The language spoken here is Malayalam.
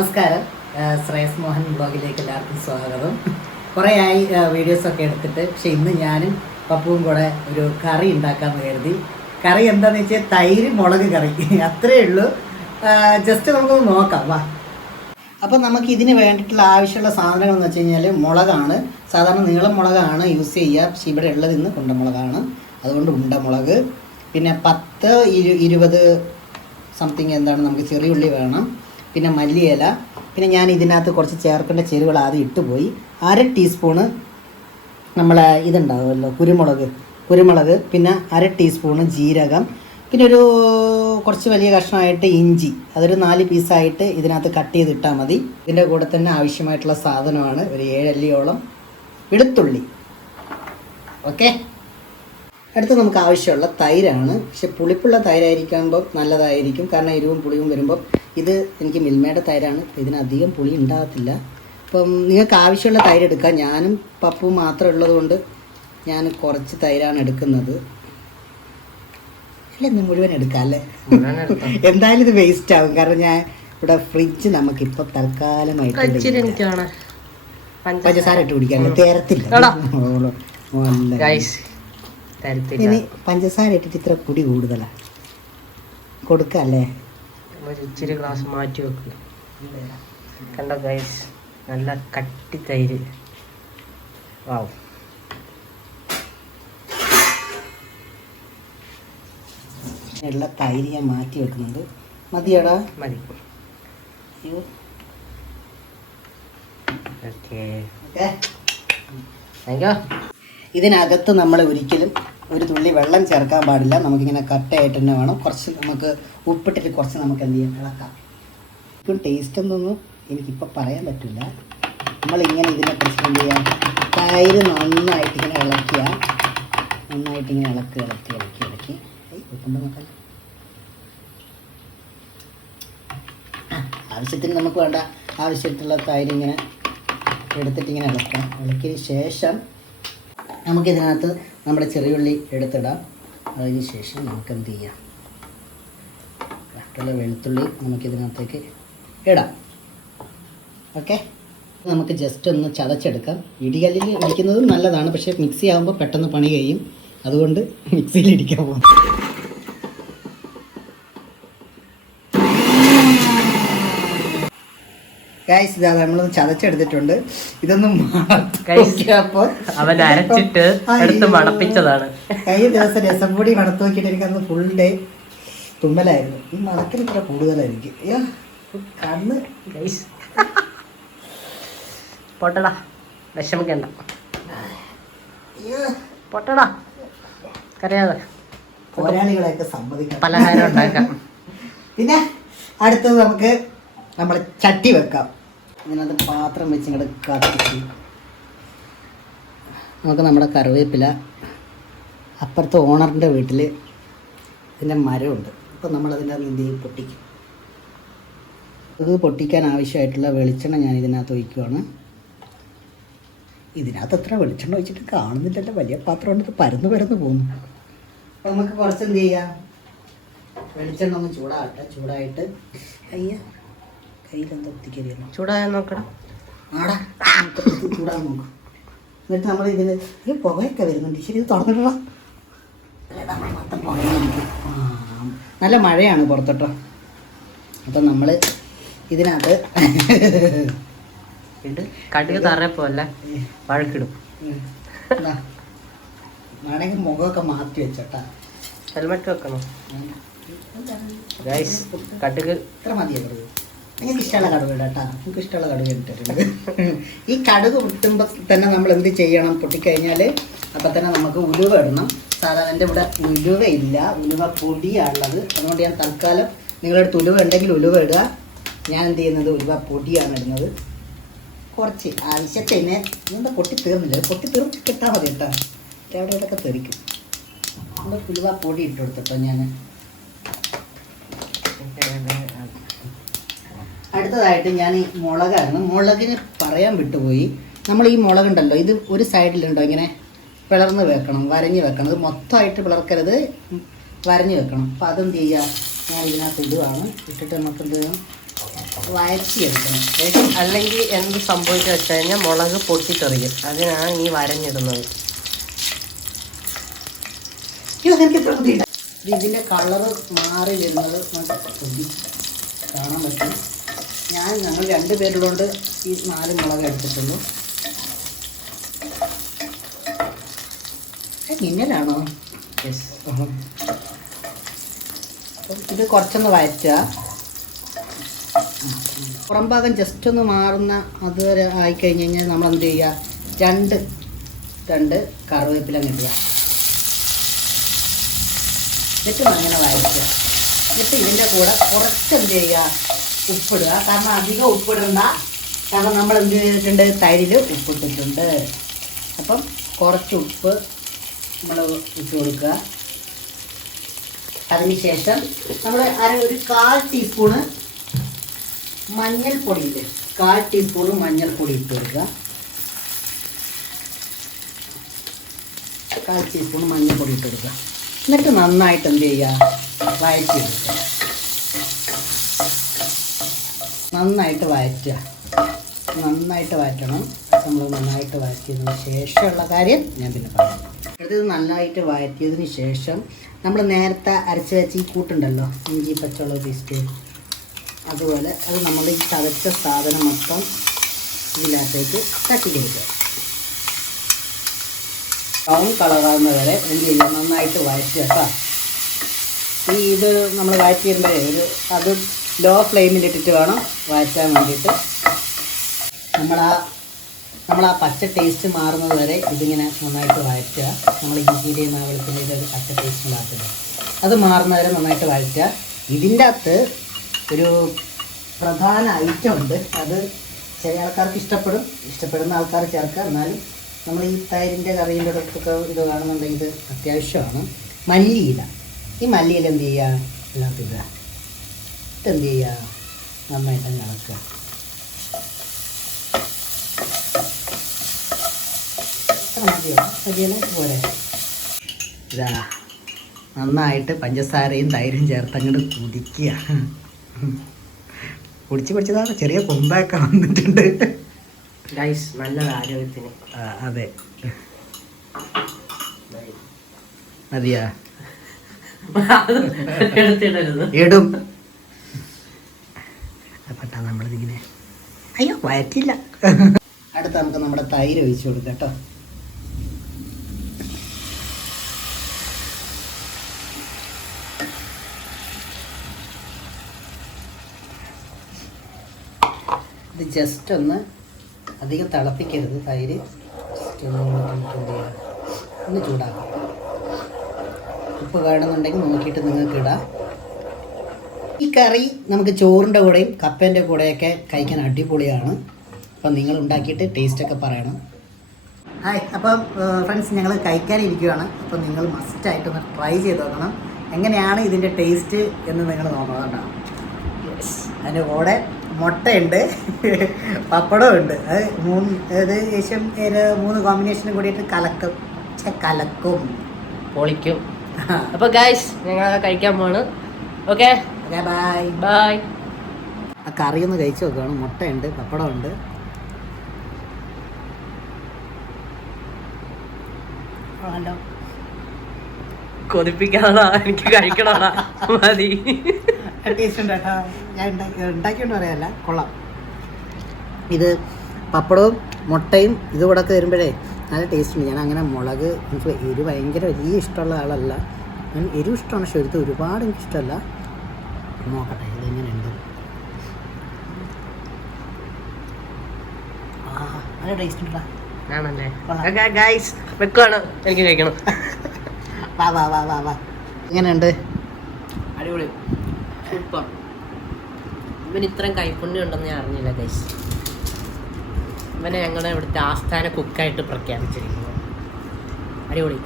നമസ്കാരം. ശ്രേയസ് മോഹൻ ബ്ലോഗിലേക്ക് എല്ലാവർക്കും സ്വാഗതം. കുറേ ആയി വീഡിയോസൊക്കെ എടുത്തിട്ട്, പക്ഷെ ഇന്ന് ഞാനും പപ്പുവും കൂടെ ഒരു കറി ഉണ്ടാക്കാമെന്ന് കരുതി. കറി എന്താണെന്ന് വെച്ചാൽ തൈര് മുളക് കറി, അത്രയേ ഉള്ളൂ. ജസ്റ്റ് നമുക്കൊന്ന് നോക്കാം, വാ. അപ്പോൾ നമുക്ക് ഇതിന് വേണ്ടിയിട്ടുള്ള ആവശ്യമുള്ള സാധനങ്ങൾ എന്ന് വെച്ച് കഴിഞ്ഞാൽ മുളകാണ്. സാധാരണ നീളം മുളകാണ് യൂസ് ചെയ്യുക, പക്ഷെ ഇവിടെ ഉള്ളത് ഇന്ന് കുണ്ടമുളകാണ്, അതുകൊണ്ട് ഉണ്ടമുളക്. പിന്നെ 10-20 സംതിങ് എന്താണ് നമുക്ക് ചെറിയ ഉള്ളി വേണം. പിന്നെ മല്ലിയില. പിന്നെ ഞാൻ ഇതിനകത്ത് കുറച്ച് ചേർക്കേണ്ട ചേരുവകൾ ആദ്യം ഇട്ടുപോയി. 1/2 ടീസ്പൂണ് നമ്മളെ ഇതുണ്ടാവുമല്ലോ കുരുമുളക്. പിന്നെ 1/2 ടീസ്പൂണ് ജീരകം. പിന്നെ ഒരു കുറച്ച് വലിയ കഷ്ണമായിട്ട് ഇഞ്ചി, അതൊരു 4 പീസായിട്ട് ഇതിനകത്ത് കട്ട് ചെയ്തിട്ടാൽ മതി. ഇതിൻ്റെ കൂടെ തന്നെ ആവശ്യമായിട്ടുള്ള സാധനമാണ് ഒരു 7 അല്ലിയോളം വെളുത്തുള്ളി. ഓക്കെ, അടുത്ത് നമുക്ക് ആവശ്യമുള്ള തൈരാണ്. പക്ഷെ പുളിപ്പുള്ള തൈരായിരിക്കുമ്പോൾ നല്ലതായിരിക്കും, കാരണം എരിവും പുളിയും വരുമ്പോൾ. ഇത് എനിക്ക് മിൽമയുടെ തൈരാണ്, ഇതിനധികം പുളി ഉണ്ടാകത്തില്ല. അപ്പം നിങ്ങൾക്ക് ആവശ്യമുള്ള തൈര് എടുക്കാം. ഞാനും പപ്പും മാത്രം ഉള്ളതുകൊണ്ട് ഞാൻ കുറച്ച് തൈരാണ് എടുക്കുന്നത്. അല്ല, ഇന്ന് മുഴുവൻ എടുക്കാം അല്ലേ? എന്തായാലും ഇത് വേസ്റ്റ് ആവും, കാരണം ഞാൻ ഇവിടെ ഫ്രിഡ്ജ് നമുക്കിപ്പോൾ തൽക്കാലമായിട്ട് പഞ്ചസാര ഇട്ട് കുടിക്കാൻ തരത്തില്ല. ഇനി പഞ്ചസാര ഇട്ടിട്ട് ഇത്ര കുടി കൂടുതലാണ് കൊടുക്കല്ലേ? ഇച്ചിരി ഗ്ലാസ് മാറ്റി വെക്കും. കണ്ടോ ഗൈസ്, നല്ല കട്ടി തൈര്. വാവ്, ഉള്ള തൈര് ഞാൻ മാറ്റി വെക്കുന്നുണ്ട്. മതിയോടാ? മതി. ഇതിനകത്ത് നമ്മൾ ഒരിക്കലും ഒരു തുള്ളി വെള്ളം ചേർക്കാൻ പാടില്ല. നമുക്കിങ്ങനെ കട്ടയായിട്ട് തന്നെ വേണം. കുറച്ച് നമുക്ക് ഉപ്പിട്ടിട്ട് കുറച്ച് നമുക്ക് എന്ത് ചെയ്യാം, ഇളക്കാം. ഇപ്പം ടേസ്റ്റ് എന്തൊന്നും എനിക്കിപ്പോൾ പറയാൻ പറ്റില്ല. നമ്മളിങ്ങനെ ഇതിനെക്കുറിച്ച് എന്ത് ചെയ്യാം, തൈര് നന്നായിട്ടിങ്ങനെ ഇളക്കുക. നന്നായിട്ടിങ്ങനെ ഇളക്കി ഉപ്പുണ്ട് നോക്കാം. ആവശ്യത്തിന് നമുക്ക് വേണ്ട ആവശ്യമായിട്ടുള്ള തൈര് ഇങ്ങനെ എടുത്തിട്ടിങ്ങനെ ഇളക്കാം. ഇളക്കിയതിന് ശേഷം നമുക്കിതിനകത്ത് നമ്മുടെ ചെറിയുള്ളി എടുത്തിടാം. അതിന് ശേഷം നമുക്ക് എന്ത് ചെയ്യാം, ബാക്കിയുള്ള വെളുത്തുള്ളി നമുക്കിതിനകത്തേക്ക് ഇടാം. ഓക്കെ, നമുക്ക് ജസ്റ്റ് ഒന്ന് ചതച്ചെടുക്കാം. ഇടികല്ലിൽ ഇടിക്കുന്നതും നല്ലതാണ്, പക്ഷേ മിക്സി ആകുമ്പോൾ പെട്ടെന്ന് പണി കഴിയും, അതുകൊണ്ട് മിക്സിയിൽ ഇടിക്കാൻ പോകും. ഗൈസ്, ഇതാ നമ്മളൊന്ന് ചതച്ചെടുത്തിട്ടുണ്ട്. ഇതൊന്നും അവൻ അരച്ചിട്ട് എടുത്ത് മണപ്പിച്ചതാണ്. കഴിഞ്ഞ ദിവസം രസം പൊടി മണത്ത് നോക്കിയിട്ട് എനിക്കന്ന് ഫുൾ ഡേ തുമ്മലായിരുന്നു. ഈ മണക്കിന് ഇത്ര കൂടുതലായിരിക്കും. അയ്യോ, കണ്ണ്. ഗൈസ് പൊട്ടടാ, വിഷമിക്കണ്ട. പൊട്ടടാ, കരയാതെ. പോരാളികളെയൊക്കെ സമ്മതിക്കാം, പലഹാരം ഉണ്ടാക്കാം. പിന്നെ അടുത്തത് നമുക്ക് നമ്മൾ ചട്ടി വെക്കാം. ഇതിനകത്ത് പാത്രം വെച്ച് ഇങ്ങോട്ട് കത്തിച്ച് നമുക്ക് നമ്മുടെ കറിവേപ്പില. അപ്പുറത്തെ ഓണറിൻ്റെ വീട്ടിൽ ഇതിൻ്റെ മരമുണ്ട്. അപ്പോൾ നമ്മളതിൻ്റെ എന്ത് ചെയ്യും, പൊട്ടിക്കും. ഇത് പൊട്ടിക്കാൻ ആവശ്യമായിട്ടുള്ള വെളിച്ചെണ്ണ ഞാൻ ഇതിനകത്ത് ഒഴിക്കുവാണ്. ഇതിനകത്ത് എത്ര വെളിച്ചെണ്ണ ഒഴിച്ചിട്ട് കാണുന്നില്ലല്ലോ, വലിയ പാത്രം കൊണ്ട് പരന്ന് പോകുന്നു. അപ്പോൾ നമുക്ക് കുറച്ച് എന്ത് ചെയ്യാം, വെളിച്ചെണ്ണ ഒന്ന് ചൂടാകട്ടെ. ചൂടായിട്ട് കയ്യിലെന്താ ഒത്തിക്കരിയല്ലോ, ചൂടാകാൻ നോക്കണം. ആടാ, ചൂടാകാൻ നോക്കും. എന്നിട്ട് നമ്മൾ ഇതിന് ഈ പുകയൊക്കെ വരുന്നുണ്ട്. ശരി, ഇത് തുറന്നിട്ടാ മൊത്തം പുകയുണ്ട്. നല്ല മഴയാണ് പുറത്തോട്ടോ. അപ്പം നമ്മൾ ഇതിനകത്ത് കടുക് തറയപ്പോലെ വഴക്കിടും. വേണമെങ്കിൽ മുഖമൊക്കെ മാറ്റി വെച്ചോട്ടാ. ഹെൽമെറ്റ് വെക്കണം. കടുക് ഇത്ര മതിയല്ലോ. നിങ്ങൾക്ക് ഇഷ്ടമുള്ള കടുക് ഇടാട്ടാ, നമുക്ക് ഇഷ്ടമുള്ള കടുക് ഇട്ടിട്ടുണ്ട്. ഈ കടുക് പൊട്ടുമ്പോൾ തന്നെ നമ്മൾ എന്ത് ചെയ്യണം, പൊട്ടിക്കഴിഞ്ഞാൽ അപ്പം തന്നെ നമുക്ക് ഉലുവ ഇടണം. സാധാരണ എൻ്റെ ഇവിടെ ഉലുവ ഇല്ല, ഉലുവ പൊടിയാണുള്ളത്. അതുകൊണ്ട് ഞാൻ തൽക്കാലം നിങ്ങളുടെ അടുത്ത് ഉലുവ ഉണ്ടെങ്കിൽ ഉലുവ ഇടുക. ഞാൻ എന്ത് ചെയ്യുന്നത്, ഉലുവ പൊടിയാണ് ഇടുന്നത്. കുറച്ച് ആവശ്യത്തിന്. എന്താ പൊട്ടി തീർന്നിട്ട് കിട്ടാൽ മതി കേട്ടോ, അവിടെ ഇവിടെയൊക്കെ തെറിക്കും. നമ്മൾ ഉലുവ പൊടി ഇട്ട് കൊടുത്തിട്ടോ ഞാൻ. അടുത്തതായിട്ട് ഞാൻ ഈ മുളകിന് പറയാൻ വിട്ടുപോയി. നമ്മൾ ഈ മുളകുണ്ടല്ലോ, ഇത് ഒരു സൈഡിലുണ്ടോ ഇങ്ങനെ പിളർന്ന് വെക്കണം, വരഞ്ഞ് വെക്കണം. ഇത് മൊത്തമായിട്ട് പിളർക്കരുത്, വരഞ്ഞ് വെക്കണം. അപ്പോൾ അതെന്ത് ചെയ്യുക, ഞാൻ ഇതിനകത്ത് ഇടുകയാണ്. ഇട്ടിട്ട് നമുക്ക് എന്ത് ചെയ്യണം, വഴറ്റിയെടുക്കണം. അല്ലെങ്കിൽ എന്ത് സംഭവിച്ചു വെച്ച് കഴിഞ്ഞാൽ മുളക് പൊട്ടിത്തെറിയും. അതിനാണ് ഈ വരഞ്ഞിടുന്നത്. ഇതിൻ്റെ കളറ് മാറി വരുന്നത് കാണാൻ പറ്റും. ഞങ്ങൾ 2 പേരുള്ളതുകൊണ്ട് ഈ 4 മുളക് എടുത്തിട്ടുള്ളൂ. മിന്നലാണോ? യെസ്. ഇത് കുറച്ചൊന്ന് വഴറ്റുക. പുറം ഭാഗം ജസ്റ്റ് ഒന്ന് മാറുന്ന അതുവരെ ആയിക്കഴിഞ്ഞ് കഴിഞ്ഞാൽ നമ്മൾ എന്ത് ചെയ്യുക, 2 കറിവേപ്പില ഇടുക. എന്നിട്ട് അങ്ങനെ വഴറ്റുക. എന്നിട്ട് ഇതിൻ്റെ കൂടെ കുറച്ച് എന്ത് ചെയ്യുക, ഉപ്പിടുക. കാരണം അധികം ഉപ്പിടണ്ട. കാരണം നമ്മൾ എന്ത് ചെയ്തിട്ടുണ്ട്, തൈരിൽ ഉപ്പിട്ടിട്ടുണ്ട്. അപ്പം കുറച്ച് ഉപ്പ് നമ്മൾ ഇട്ട് കൊടുക്കുക. അതിനുശേഷം നമ്മൾ ഒരു 1/4 ടീസ്പൂണ് മഞ്ഞൾപ്പൊടി ഇല്ലേ, 1/4 ടീസ്പൂണ് മഞ്ഞൾപ്പൊടി ഇട്ട് കൊടുക്കുക. 1/4 ടീസ്പൂൺ മഞ്ഞൾപ്പൊടി ഇട്ട് കൊടുക്കുക. എന്നിട്ട് നന്നായിട്ട് എന്ത് ചെയ്യുക, വഴറ്റിയെടുക്കുക. നന്നായിട്ട് വഴറ്റുക. നന്നായിട്ട് വഴറ്റണം. നമ്മൾ നന്നായിട്ട് വഴറ്റിയതിന് ശേഷമുള്ള കാര്യം ഞാൻ പിന്നെ പറയാം. അടുത്തത് നന്നായിട്ട് വഴറ്റിയതിന് ശേഷം നമ്മൾ നേരത്തെ അരച്ച് വെച്ച് ഈ കൂട്ടുണ്ടല്ലോ, ഇഞ്ചി പച്ചമുളക് പേസ്റ്റ്, അതുപോലെ അത് നമ്മൾ ഈ ചതച്ച സാധനം മൊത്തം ഇതിനകത്തേക്ക് തട്ടിക്കൊടുക്കുക. ബ്രൗൺ കളറാകുന്ന വരെ എന്ത് ചെയ്യുക, നന്നായിട്ട് വഴറ്റുക കേട്ടോ. ഇത് നമ്മൾ വഴറ്റി വരുമ്പോഴേ അത് ലോ ഫ്ലെയിമിലിട്ടിട്ട് വേണം വഴറ്റാൻ വേണ്ടിയിട്ട്. നമ്മൾ ആ പച്ച ടേസ്റ്റ് മാറുന്നത് വരെ ഇതിങ്ങനെ നന്നായിട്ട് വഴറ്റുക. നമ്മൾ ഇഞ്ചിയുടെയും വെളുത്തുള്ളിയുടെ ഒരു പച്ച ടേസ്റ്റ് മാറ്റില്ല, അത് മാറുന്ന വരെ നന്നായിട്ട് വഴറ്റുക. ഇതിൻ്റെ അകത്ത് ഒരു പ്രധാന ഐറ്റം ഉണ്ട്. അത് ചില ആൾക്കാർക്ക് ഇഷ്ടപ്പെടുന്ന ആൾക്കാർ ചേർക്കുക. എന്നാലും നമ്മൾ ഈ തൈരിൻ്റെ കറിൻ്റെ അടുത്തൊക്കെ ഇത് കാണുന്നുണ്ടെങ്കിൽ ഇത് അത്യാവശ്യമാണ്. മല്ലിയില. ഈ മല്ലിയില എന്ത് ചെയ്യുക, എല്ലാം ഇടുക. എന്ത് ചെയ്യുക, നന്നായിട്ട് ഇളക്കുക. മതിയോ പോരെ. ഇതാ നന്നായിട്ട് പഞ്ചസാരയും തൈരും ചേർത്തങ്ങോട്ട് കുടിക്കുക. കുടിച്ചതാണ് ചെറിയ കൊമ്പൊക്കെ വന്നിട്ടുണ്ട്. നല്ലൊരു ആരോഗ്യത്തിന്. അതെ, മതിയാ, ഇടും. അപ്പട്ടാ നമ്മളിതിങ്ങനെ അയ്യോ വയറ്റില്ല. അടുത്ത നമുക്ക് നമ്മുടെ തൈര് ഒഴിച്ചു കൊടുക്കാം കേട്ടോ. ഇത് ജസ്റ്റ് ഒന്ന് അധികം തിളപ്പിക്കരുത്. തൈര് ജസ്റ്റ് ഒന്ന് ചൂടാക്കാം. ഉപ്പ് വേണമെന്നുണ്ടെങ്കിൽ നോക്കിയിട്ട് നിങ്ങൾക്ക് ഇടാം. ഈ കറി നമുക്ക് ചോറിൻ്റെ കൂടെയും കപ്പേൻ്റെ കൂടെയൊക്കെ കഴിക്കാൻ അടിപൊളിയാണ്. അപ്പം നിങ്ങൾ ഉണ്ടാക്കിയിട്ട് ടേസ്റ്റൊക്കെ പറയണം. ഹായ്, അപ്പം ഫ്രണ്ട്സ് ഞങ്ങൾ കഴിക്കാനിരിക്കുകയാണ്. അപ്പം നിങ്ങൾ മസ്റ്റായിട്ടൊന്ന് ട്രൈ ചെയ്ത് നോക്കണം. എങ്ങനെയാണ് ഇതിൻ്റെ ടേസ്റ്റ് എന്ന് നിങ്ങൾ നോക്കണം കേട്ടോ. അതിൻ്റെ കൂടെ മുട്ടയുണ്ട്, പപ്പടമുണ്ട്. അത് ഏകദേശം 3 കോമ്പിനേഷനും കൂടിയിട്ട് കലക്കും പൊളിക്കും. അപ്പോൾ ഗൈസ് ഞങ്ങൾ കഴിക്കാൻ പോവാണ്. Okay, bye bye. ആ കറി ഒന്ന് കഴിച്ച് നോക്കുകയാണ്. മുട്ടയുണ്ട്, പപ്പടമുണ്ട്. ഹലോ, കൊതിപ്പിക്കാണോ, എനിക്ക് കഴിക്കണോടാ, മതി. ടേസ്റ്റ് ഉണ്ട് കേട്ടോ. ഞാൻ ഉണ്ടാക്കിയോണ്ട് പറയാമല്ല, കൊള്ളാം. ഇത് പപ്പടവും മുട്ടയും ഇതുകൂടെ ഒക്കെ വരുമ്പോഴേ നല്ല ടേസ്റ്റ് ഉണ്ട്. ഞാൻ അങ്ങനെ മുളക്, എനിക്ക് എരിവ് ഭയങ്കര വലിയ ഇഷ്ടമുള്ള ആളല്ല. ഞാൻ എരിവ് ഇഷ്ടമാണ്, പക്ഷെ ഇത് ഒരുപാട് എനിക്കിഷ്ടമല്ല. നോക്കട്ടെ ഇതെങ്ങനെയുണ്ട്. നല്ല ടേസ്റ്റ് ഉണ്ടോ? ആണല്ലേ. ഗൈസ് വെക്കുവാണ്, എനിക്ക് കഴിക്കണം. വാ വാ വാ വാ വാ. എങ്ങനെയുണ്ട്? അടിപൊളി, സൂപ്പർ. ഇവന് ഇത്രയും കൈപ്പുണ്യം ഉണ്ടെന്ന് ഞാൻ അറിഞ്ഞില്ല ഗൈസ്. ഇവനെ ഞങ്ങളുടെ ഇവിടുത്തെ ആസ്ഥാന കുക്കായിട്ട് പ്രഖ്യാപിച്ചിരിക്കുന്നു. അടിപൊളി.